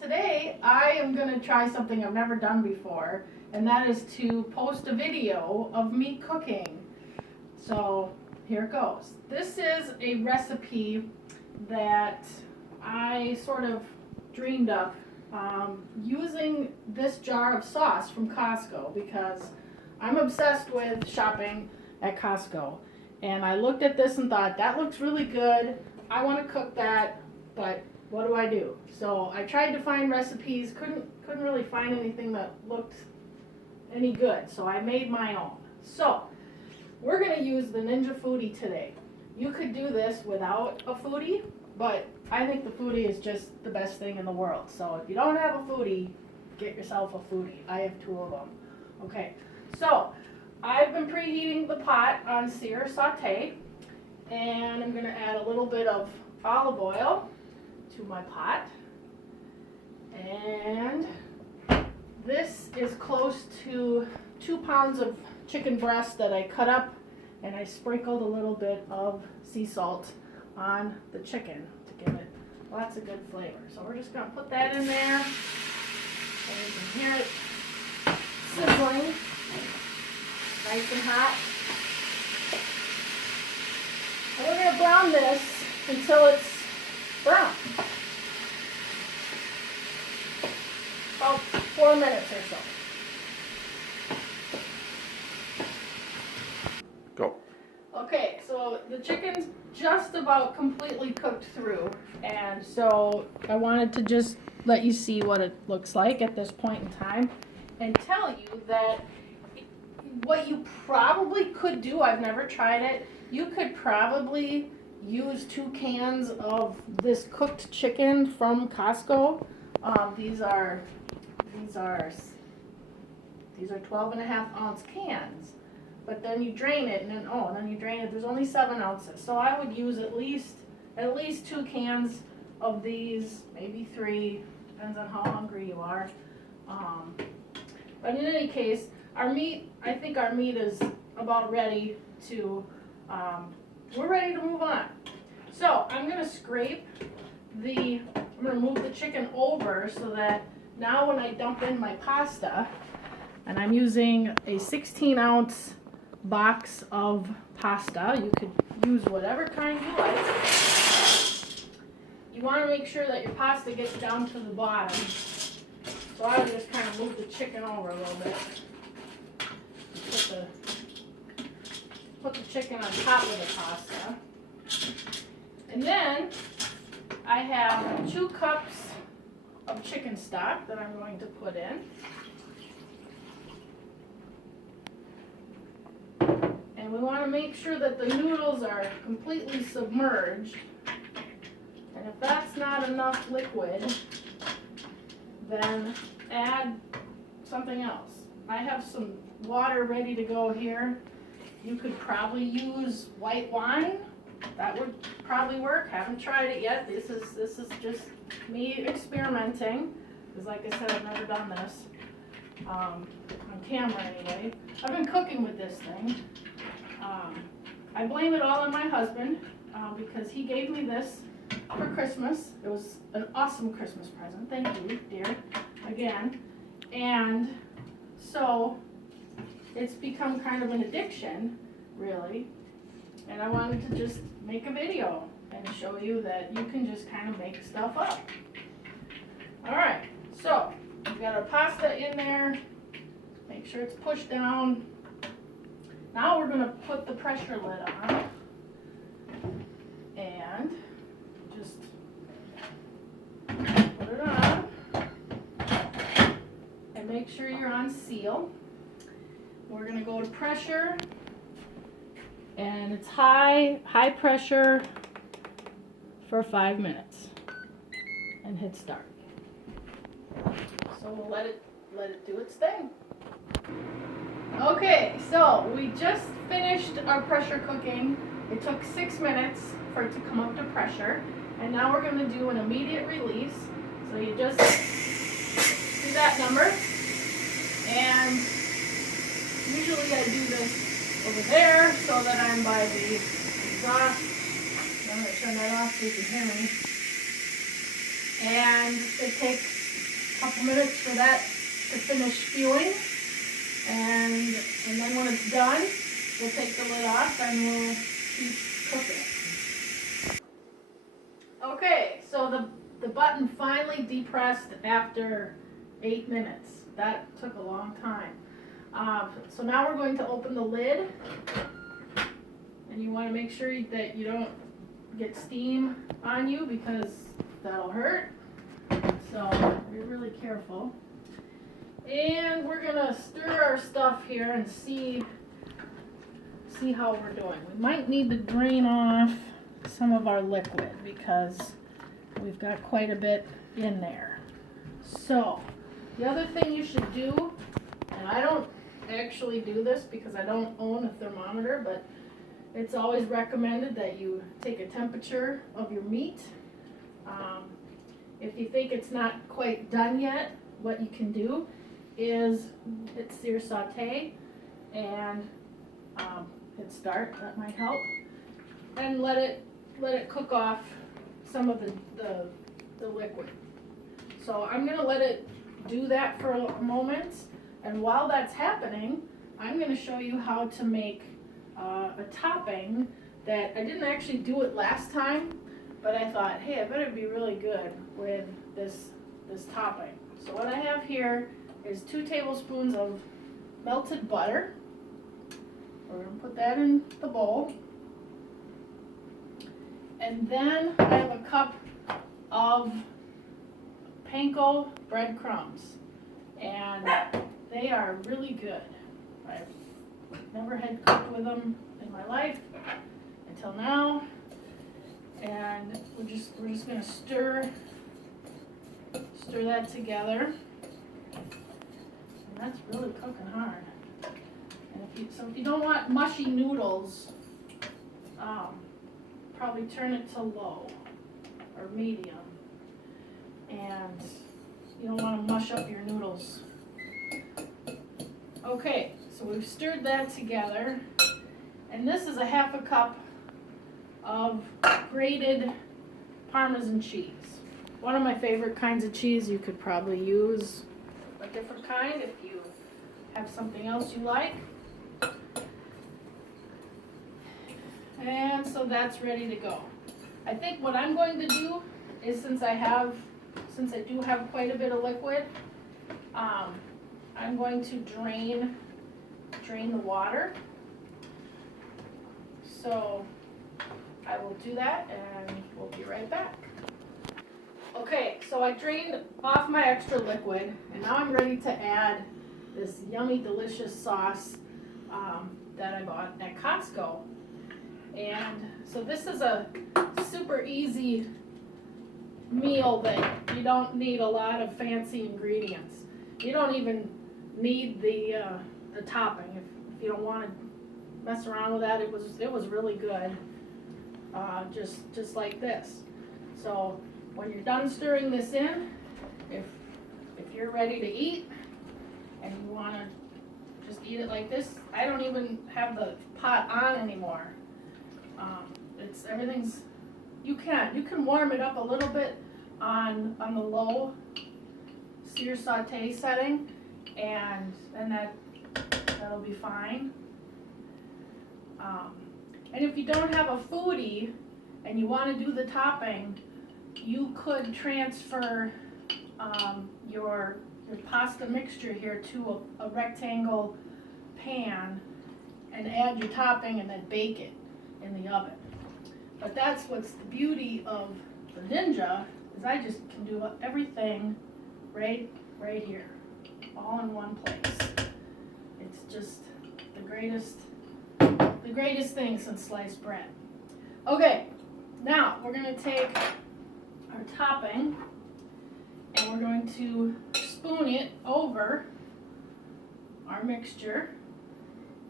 Today I am going to try something I've never done before, and that is to post a video of me cooking. So here it goes. This is a recipe that I sort of dreamed up using this jar of sauce from Costco because I'm obsessed with shopping at Costco. And I looked at this and thought, that looks really good. I want to cook that, but what do I do? So I tried to find recipes, couldn't really find anything that looked any good, so I made my own. So we're going to use the Ninja Foodi today. You could do this without a foodi, but I think the foodi is just the best thing in the world. So if you don't have a foodi, get yourself a foodi. I have 2 of them. Okay, so I've been preheating the pot on sear saute, and I'm going to add a little bit of olive oil to my pot, and this is close to 2 pounds of chicken breast that I cut up, and I sprinkled a little bit of sea salt on the chicken to give it lots of good flavor. So we're just going to put that in there, and you can hear it sizzling, nice and hot. And we're going to brown this until it's brown. About 4 minutes or so. Go. Okay, so the chicken's just about completely cooked through, and so I wanted to just let you see what it looks like at this point in time and tell you that what you probably could do, I've never tried it, you could probably use 2 cans of this cooked chicken from Costco. These are 12.5-ounce cans, but then you drain it, and then you drain it. There's only 7 ounces, so I would use at least 2 cans of these, maybe 3, depends on how hungry you are. But in any case, I think our meat is about ready to. We're ready to move on. So I'm going to move the chicken over so that now when I dump in my pasta, and I'm using a 16-ounce box of pasta, you could use whatever kind you like. You want to make sure that your pasta gets down to the bottom. So I would just kind of move the chicken over a little bit. Put the chicken on top of the pasta. And then I have 2 cups of chicken stock that I'm going to put in. And we want to make sure that the noodles are completely submerged. And if that's not enough liquid, then add something else. I have some water ready to go here. You could probably use white wine. That would probably work. Haven't tried it yet. This is just me experimenting. Because like I said, I've never done this on camera anyway. I've been cooking with this thing. I blame it all on my husband because he gave me this for Christmas. It was an awesome Christmas present. Thank you, dear, again. And so it's become kind of an addiction, really. And I wanted to just make a video and show you that you can just kind of make stuff up. All right, so we've got our pasta in there. Make sure it's pushed down. Now we're going to put the pressure lid on and just put it on and make sure you're on seal. We're going to go to pressure, and it's high pressure for 5 minutes and hit start. So we'll let it do its thing. Okay, so we just finished our pressure cooking. It took 6 minutes for it to come up to pressure, and now we're going to do an immediate release. So you just do that number, and usually I do this over there so that I'm by the exhaust. I'm going to turn that off so you can hear me. And it takes a couple minutes for that to finish spewing. And then when it's done, we'll take the lid off and we'll keep cooking. Okay, so the button finally depressed after 8 minutes. That took a long time. So now we're going to open the lid, and you want to make sure that you don't get steam on you because that'll hurt. So be really careful. And we're gonna stir our stuff here and see how we're doing. We might need to drain off some of our liquid because we've got quite a bit in there. So the other thing you should do, and I don't actually do this because I don't own a thermometer, but it's always recommended that you take a temperature of your meat. If you think it's not quite done yet, what you can do is hit sear saute and hit start. That might help, and let it cook off some of the liquid. So I'm gonna let it do that for a moment, and while that's happening, I'm gonna show you how to make a topping that I didn't actually do it last time, but I thought, hey, I better be really good with this topping. So what I have here is 2 tablespoons of melted butter. We're gonna put that in the bowl. And then I have a cup of panko breadcrumbs, and they are really good. I've never had cooked with them in my life until now, and we're just gonna stir that together. And that's really cooking hard. And if you don't want mushy noodles, probably turn it to low or medium. And you don't want to mush up your noodles. Okay, so we've stirred that together. And this is a half a cup of grated Parmesan cheese. One of my favorite kinds of cheese. You could probably use a different kind if you have something else you like. And so that's ready to go. I think what I'm going to do is, since I do have quite a bit of liquid, I'm going to drain the water. So I will do that and we'll be right back. Okay, so I drained off my extra liquid, and now I'm ready to add this yummy, delicious sauce that I bought at Costco. And so this is a super easy meal that you don't need a lot of fancy ingredients. You don't even need the topping if you don't want to mess around with that. It was really good, just like this. So when you're done stirring this in, if you're ready to eat and you want to just eat it like this, I don't even have the pot on anymore. You can warm it up a little bit on the low sear saute setting, and that'll be fine. And if you don't have a foodi and you want to do the topping, you could transfer your pasta mixture here to a rectangle pan and add your topping and then bake it in the oven. But that's what's the beauty of the Ninja, is I just can do everything right here, all in one place. It's just the greatest thing since sliced bread. Okay, now we're going to take our topping and we're going to spoon it over our mixture,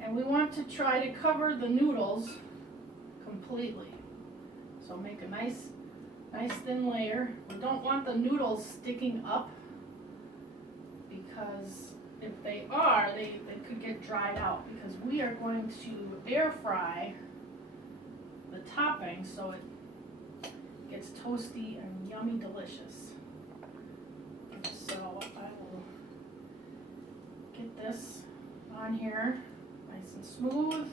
and we want to try to cover the noodles completely. So make a nice thin layer. We don't want the noodles sticking up, because if they are, they could get dried out, because we are going to air fry the topping so it gets toasty and yummy delicious. this on here nice and smooth.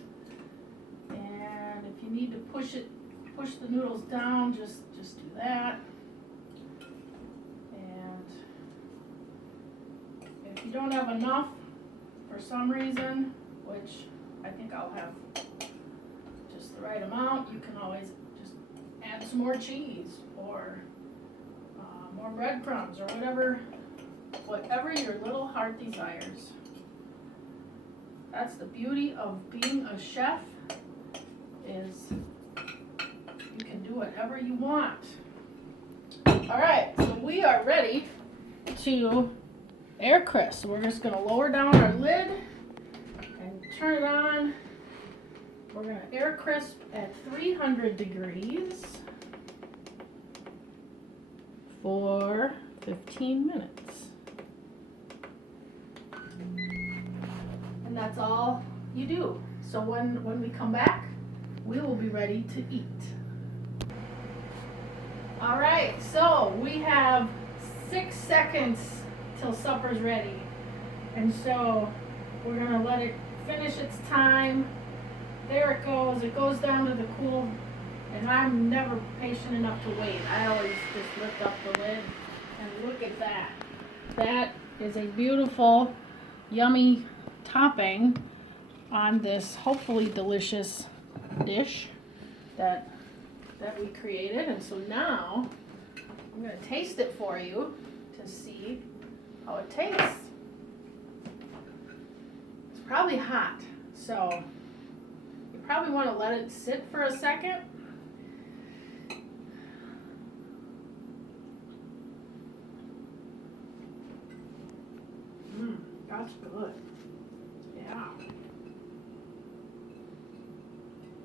And if you need to push the noodles down, just do that. And if you don't have enough for some reason, which I think I'll have just the right amount, you can always just add some more cheese or more breadcrumbs or whatever your little heart desires. That's the beauty of being a chef, is you can do whatever you want. All right, so we are ready to air crisp. So we're just gonna lower down our lid and turn it on. We're gonna air crisp at 300 degrees for 15 minutes. And that's all you do. So when we come back, we will be ready to eat. All right, so we have 6 seconds till supper's ready. And so we're gonna let it finish its time. There it goes. It goes down to the cool, and I'm never patient enough to wait. I always just lift up the lid and look at that. That is a beautiful, yummy topping on this hopefully delicious dish that we created. And so now I'm going to taste it for you to see how it tastes. It's probably hot, so you probably want to let it sit for a second. That's good. Yeah.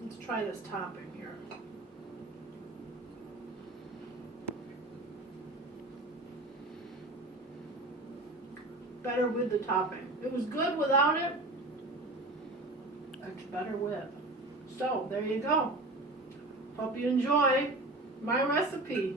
Let's try this topping here. Better with the topping. It was good without it. It's better with. So there you go. Hope you enjoy my recipe.